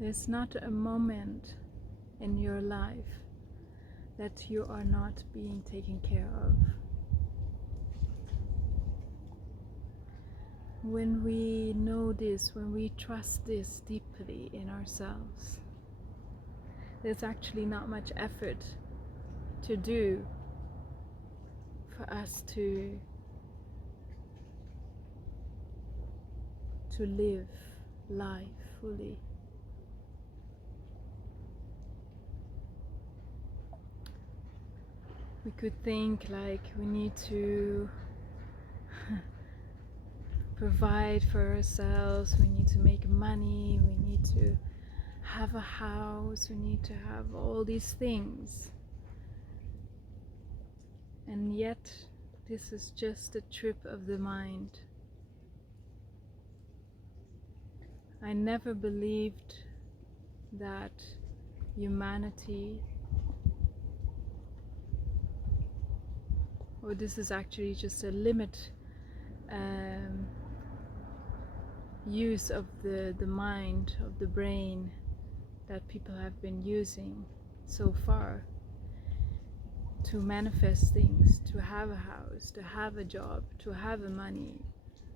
There's not a moment in your life that you are not being taken care of. When we know this, when we trust this deeply in ourselves, there's actually not much effort to do for us to live life fully. We could think like we need to provide for ourselves, we need to make money, we need to have a house, we need to have all these things. And yet, this is just a trip of the mind. I never believed that humanity, or this is actually just a limit use of the mind, of the brain that people have been using so far to manifest things, to have a house, to have a job, to have the money,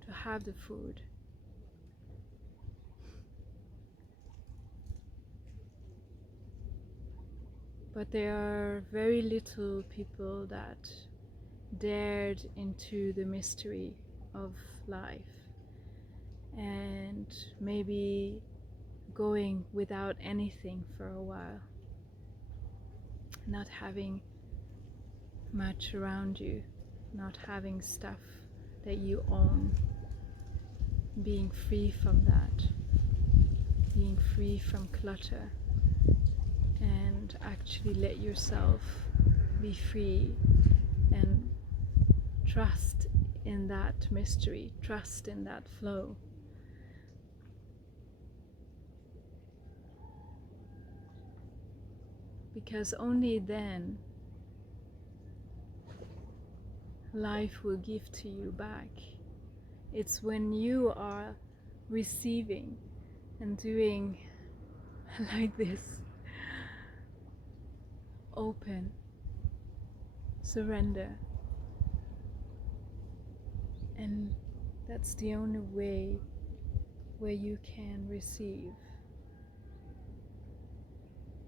to have the food. But there are very little people that dared into the mystery of life and maybe going without anything for a while, not having much around you, not having stuff that you own, being free from that, being free from clutter, and actually let yourself be free and trust in that mystery, trust in that flow. Because only then life will give to you back. It's when you are receiving and doing like this, open, surrender, and that's the only way where you can receive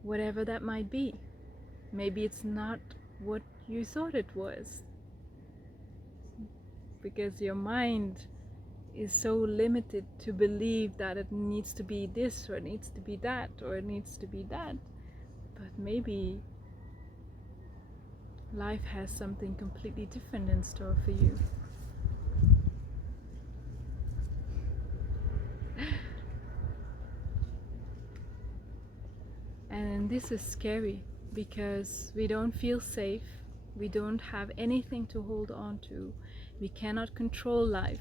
whatever that might be. Maybe it's not what you thought it was, because your mind is so limited to believe that it needs to be this, or it needs to be that, or it needs to be that. But maybe life has something completely different in store for you. And this is scary because we don't feel safe, we don't have anything to hold on to, we cannot control life.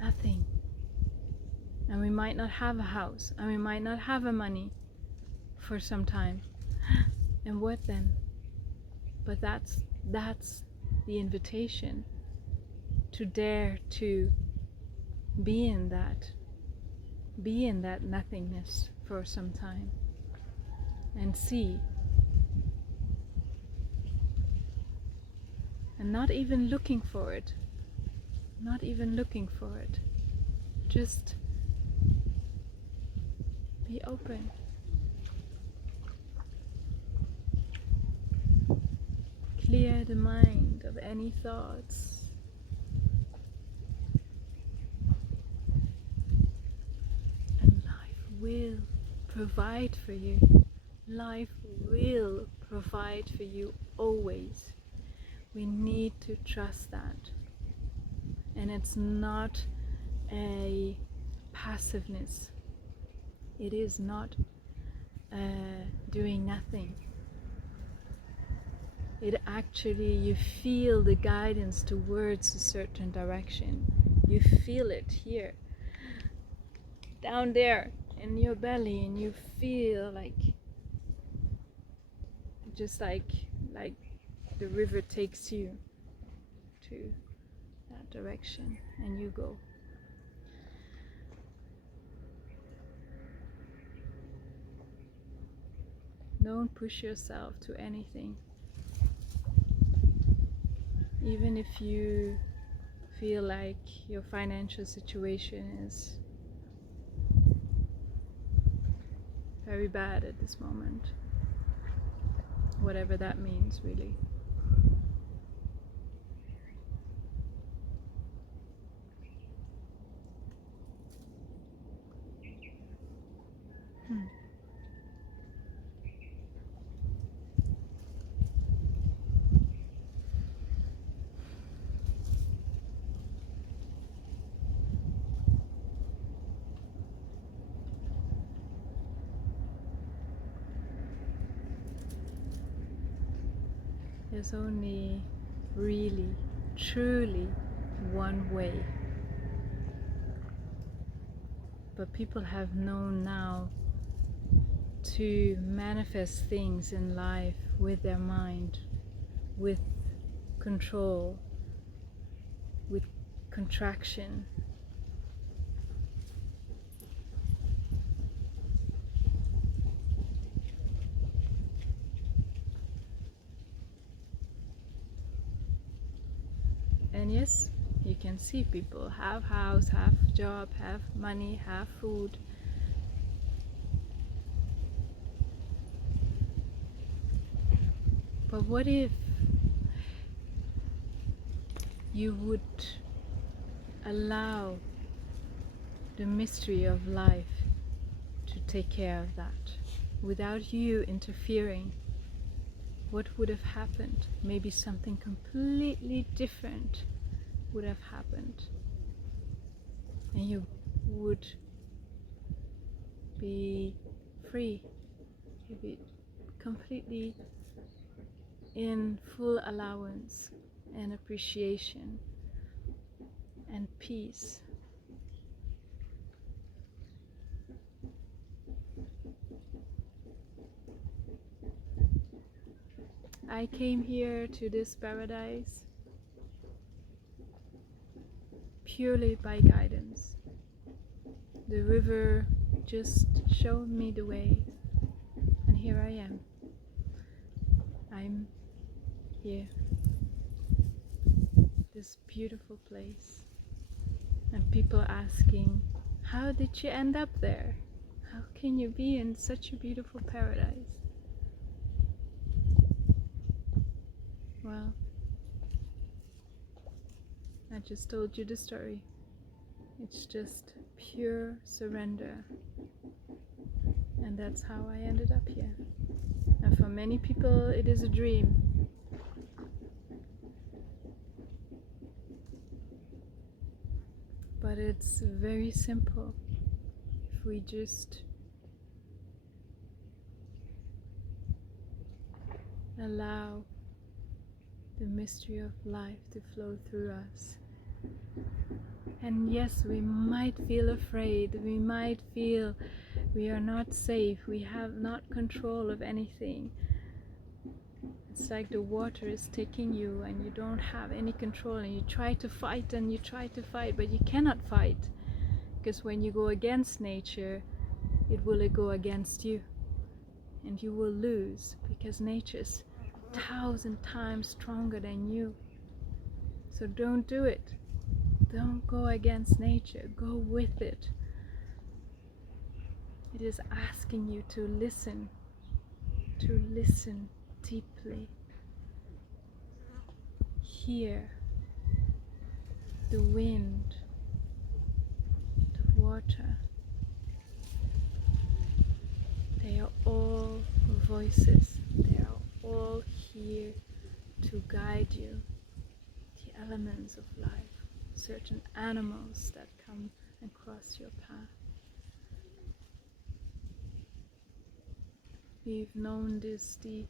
Nothing. And we might not have a house, and we might not have a money for some time. And what then? But that's the invitation, to dare to be in that nothingness for some time and see, and not even looking for it, just be open. Clear the mind of any thoughts. And life will provide for you. Life will provide for you always. We need to trust that. And it's not a passiveness. It is not doing nothing. It actually, you feel the guidance towards a certain direction. You feel it here, down there in your belly, and you feel like, just like the river takes you to that direction and you go. Don't push yourself to anything. Even if you feel like your financial situation is very bad at this moment, whatever that means, really. There's only really, truly one way. But people have known now to manifest things in life with their mind, with control, with contraction. And yes, you can see people have house, have job, have money, have food. But what if you would allow the mystery of life to take care of that without you interfering? What would have happened? Maybe something completely different would have happened, and you would be free. You'd be completely in full allowance and appreciation and peace. I came here to this paradise purely by guidance. The river just showed me the way, and here I am. I'm here, this beautiful place, and people asking, how did you end up there? How can you be in such a beautiful paradise? Well, I just told you the story. It's just pure surrender, and that's how I ended up here. And for many people it is a dream. But it's very simple if we just allow the mystery of life to flow through us. And yes, we might feel afraid, we might feel we are not safe, we have not control of anything. It's like the water is taking you and you don't have any control, and you try to fight and you try to fight, but you cannot fight, because when you go against nature, it will go against you, and you will lose, because nature is 1,000 times stronger than you. So don't do it. Don't go against nature, go with it. It is asking you to listen deeply. Hear the wind, the water. They are all voices. They are all here to guide you. The elements of life, certain animals that come and cross your path. We've known this, the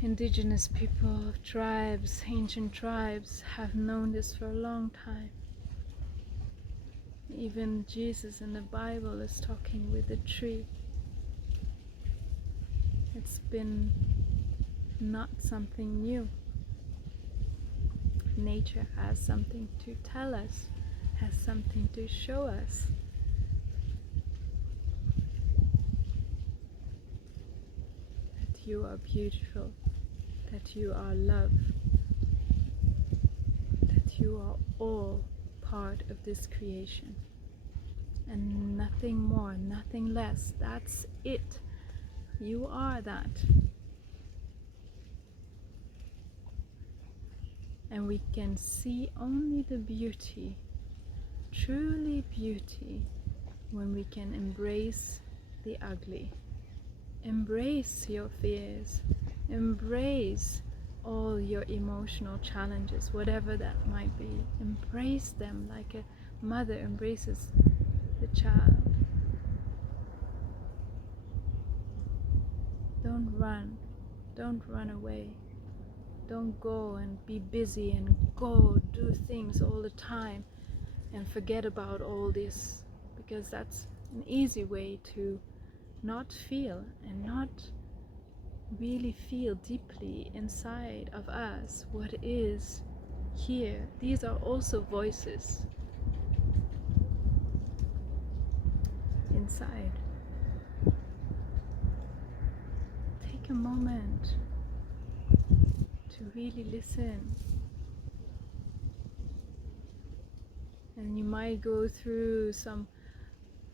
indigenous people, tribes, ancient tribes have known this for a long time. Even Jesus in the Bible is talking with a tree. It's been not something new. Nature has something to tell us, has something to show us. you are beautiful, that you are love, that you are all part of this creation, and nothing more, nothing less. That's it. You are that. And we can see only the beauty, truly beauty, when we can embrace the ugly. Embrace your fears. Embrace all your emotional challenges, whatever that might be. Embrace them like a mother embraces the child. Don't run. Don't run away. Don't go and be busy and go do things all the time and forget about all this, because that's an easy way to not feel and not really feel deeply inside of us what is here. These are also voices inside. Take a moment to really listen. And you might go through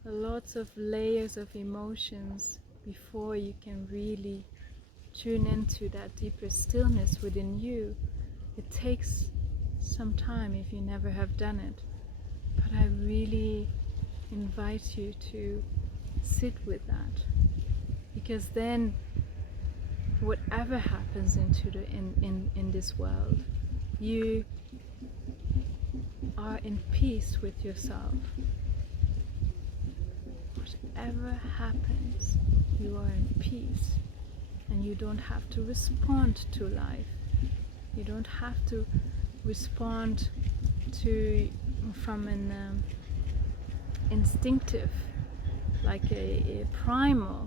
lots of layers of emotions before you can really tune into that deeper stillness within you. It takes some time if you never have done it, but I really invite you to sit with that, because then whatever happens in this world, you are in peace with yourself. Whatever happens, you are in peace, and you don't have to respond to life. You don't have to respond to from an instinctive, like a primal,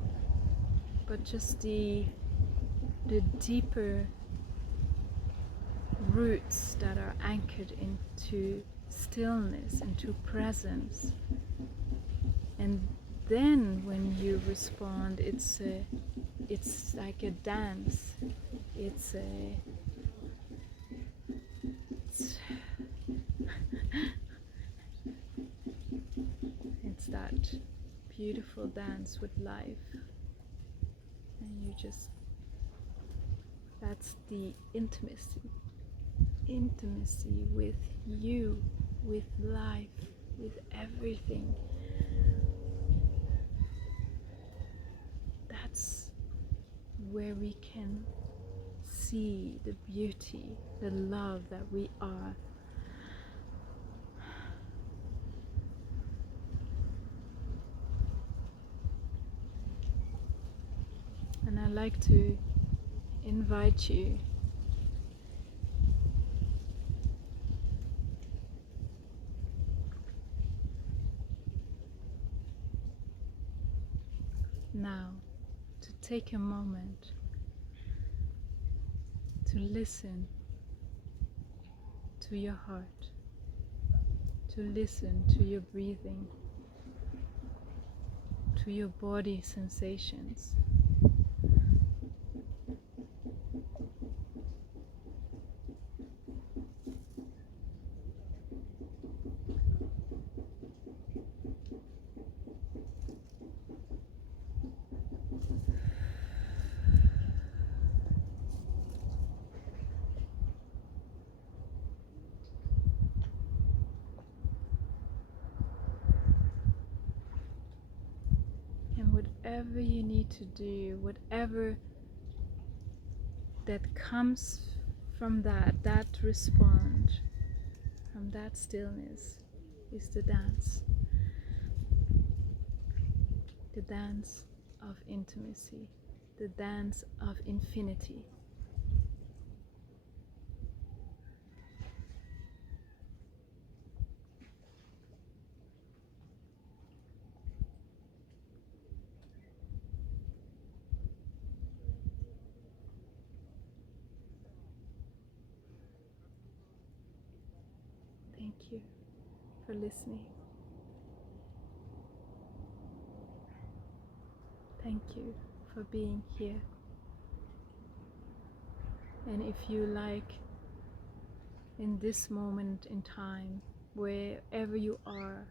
but just the deeper roots that are anchored into stillness, into presence. And then when you respond, it's like a dance. It's that beautiful dance with life, and you just, that's the intimacy with you, with life, with everything. That's where we can see the beauty, the love that we are. And I'd like to invite you now to take a moment to listen to your heart, to listen to your breathing, to your body sensations. And whatever you need to do, whatever that comes from that respond, from that stillness, is the dance of intimacy, the dance of infinity. Thank you for listening. Thank you for being here. And if you like, in this moment in time, wherever you are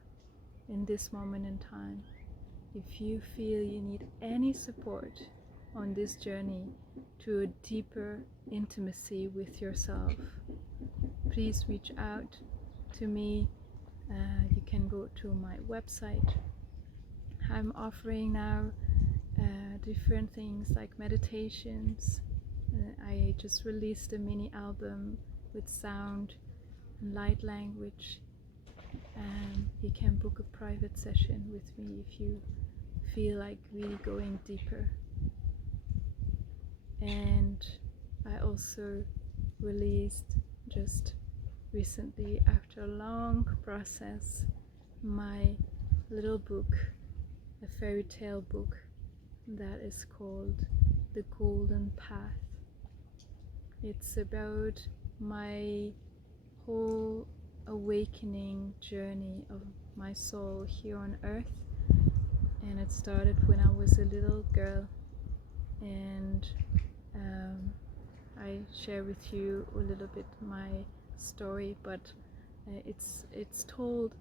in this moment in time, if you feel you need any support on this journey to a deeper intimacy with yourself, please reach out to me. You can go to my website. I'm offering now different things like meditations. I just released a mini album with sound and light language. You can book a private session with me if you feel like really going deeper. And I also released just recently, after a long process, my little book, a fairy tale book that is called The Golden Path. It's about my whole awakening journey of my soul here on earth, and it started when I was a little girl. And I share with you a little bit my story, but it's told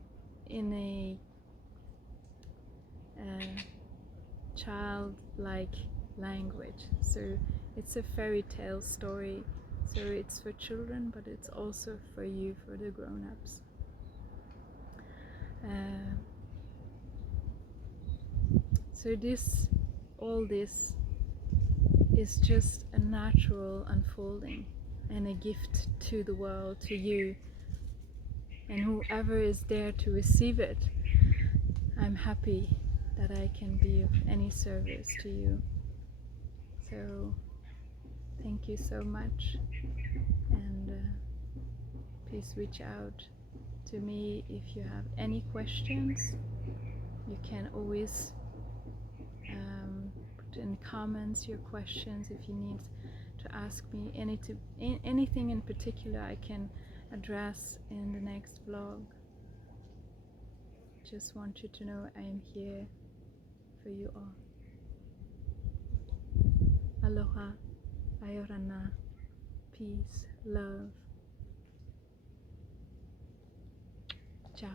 in a childlike language. So it's a fairy tale story. So it's for children, but it's also for you, for the grown-ups. So all this is just a natural unfolding and a gift to the world, to you, and whoever is there to receive it. I'm happy that I can be of any service to you. So thank you so much, and please reach out to me if you have any questions. You can always put in comments your questions if you need to ask me anything in particular I can address in the next vlog. Just want you to know I am here for you all. Aloha, Ayorana, peace, love. Ciao.